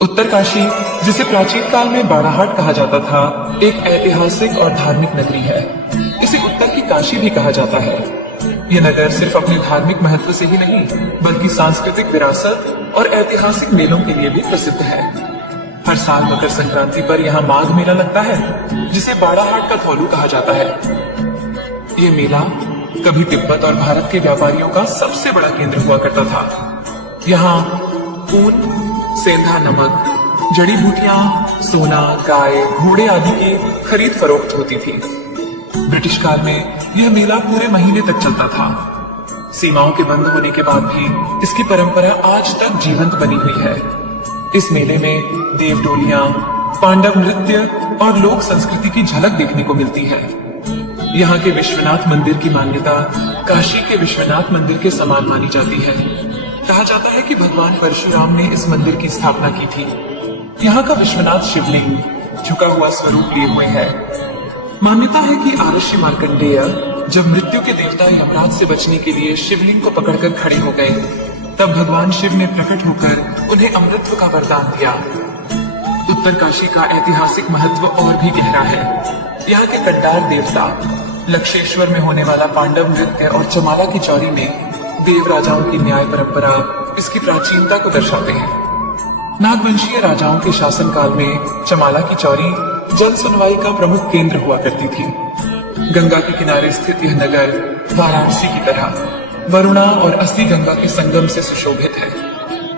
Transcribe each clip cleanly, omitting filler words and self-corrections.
उत्तरकाशी, जिसे प्राचीन काल में बाड़ाहाट कहा जाता था, एक ऐतिहासिक और धार्मिक नगरी है। इसे उत्तर की काशी भी कहा जाता है। यह नगर सिर्फ अपने धार्मिक महत्व से ही नहीं, बल्कि सांस्कृतिक विरासत और ऐतिहासिक मेलों के लिए भी प्रसिद्ध है। हर साल मकर संक्रांति पर यहाँ माघ मेला लगता है, जिसे बाड़ाहाट का थौलू कहा जाता है। ये मेला कभी तिब्बत और भारत के व्यापारियों का सबसे बड़ा केंद्र हुआ करता था। यहाँ ऊन, सेंधा नमक, जड़ी बूटियां, सोना, गाय, घोड़े आदि की खरीद फरोख्त होती थी। ब्रिटिश काल में यह मेला पूरे महीने तक चलता था। सीमाओं के बंद होने के बाद भी इसकी परंपरा आज तक जीवंत बनी हुई है। इस मेले में देव डोलियां, पांडव नृत्य और लोक संस्कृति की झलक देखने को मिलती है। यहाँ के विश्वनाथ मंदिर की मान्यता काशी के विश्वनाथ मंदिर के समान मानी जाती है। कहा जाता है कि भगवान परशुराम ने इस मंदिर की स्थापना की थी। यहाँ का विश्वनाथ शिवलिंग झुका हुआ स्वरूप लिए हुए है। मान्यता है कि आरष्य मार्कंडेय जब मृत्यु के देवता यमराज से बचने के लिए शिवलिंग को पकड़कर खड़े हो गए, तब भगवान शिव ने प्रकट होकर उन्हें अमृतत्व का वरदान दिया। उत्तरकाशी का ऐतिहासिक महत्व और भी गहरा है। यहाँ के कड्डार देवता लक्षेश्वर में होने वाला पांडव नृत्य और चमाला की चौरी में देव राजाओं की न्याय परंपरा इसकी प्राचीनता को दर्शाते हैं। नागवंशीय राजाओं के शासनकाल में चमाला की चौरी जन सुनवाई का प्रमुख केंद्र हुआ करती थी। गंगा के किनारे स्थित यह नगर वाराणसी की तरह वरुणा और अस्सी गंगा के संगम से सुशोभित है।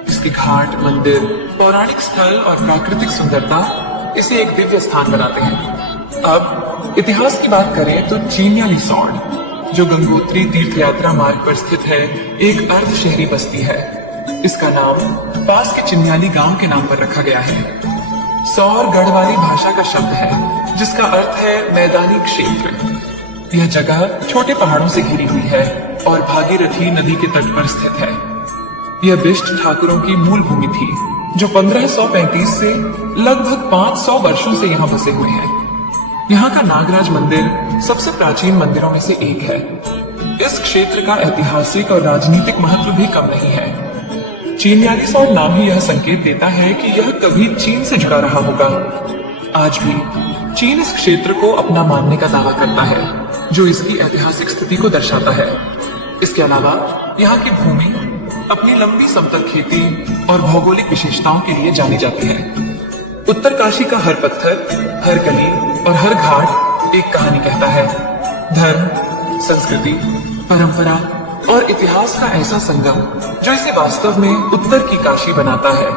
इसके घाट, मंदिर, पौराणिक स्थल और प्राकृतिक सुंदरता इसे एक दिव्य स्थान बनाते हैं। अब इतिहास की बात करें तो चिन्याली सौड़, जो गंगोत्री तीर्थ यात्रा मार्ग पर स्थित है, एक अर्ध शहरी बस्ती है। इसका नाम पास के चिन्याली गांव के नाम पर रखा गया है। सौर गढ़वाली भाषा का शब्द है, जिसका अर्थ है मैदानी क्षेत्र। यह जगह छोटे पहाड़ों से घिरी हुई है और भागीरथी नदी के तट पर स्थित है। यह बिष्ट ठाकुरों की मूल भूमि थी, जो 1535 से लगभग 500 वर्षों से यहाँ बसे हुए हैं। यहाँ का नागराज मंदिर सबसे प्राचीन मंदिरों में से एक है। इस क्षेत्र का ऐतिहासिक और राजनीतिक महत्व भी कम नहीं है। चिन्याली सौड़ नाम ही यह संकेत देता है कि यह कभी चीन से जुड़ा रहा होगा। आज भी चीन इस क्षेत्र को अपना मानने का दावा करता है, जो इसकी ऐतिहासिक स्थिति को दर्शाता है। इसके अलावा यहाँ की भूमि अपनी लंबी समतल खेती और भौगोलिक विशेषताओं के लिए जानी जाती है। उत्तरकाशी का हर पत्थर, हर गली और हर घाट एक कहानी कहता है। धर्म, संस्कृति, परंपरा और इतिहास का ऐसा संगम जो इसे वास्तव में उत्तर की काशी बनाता है।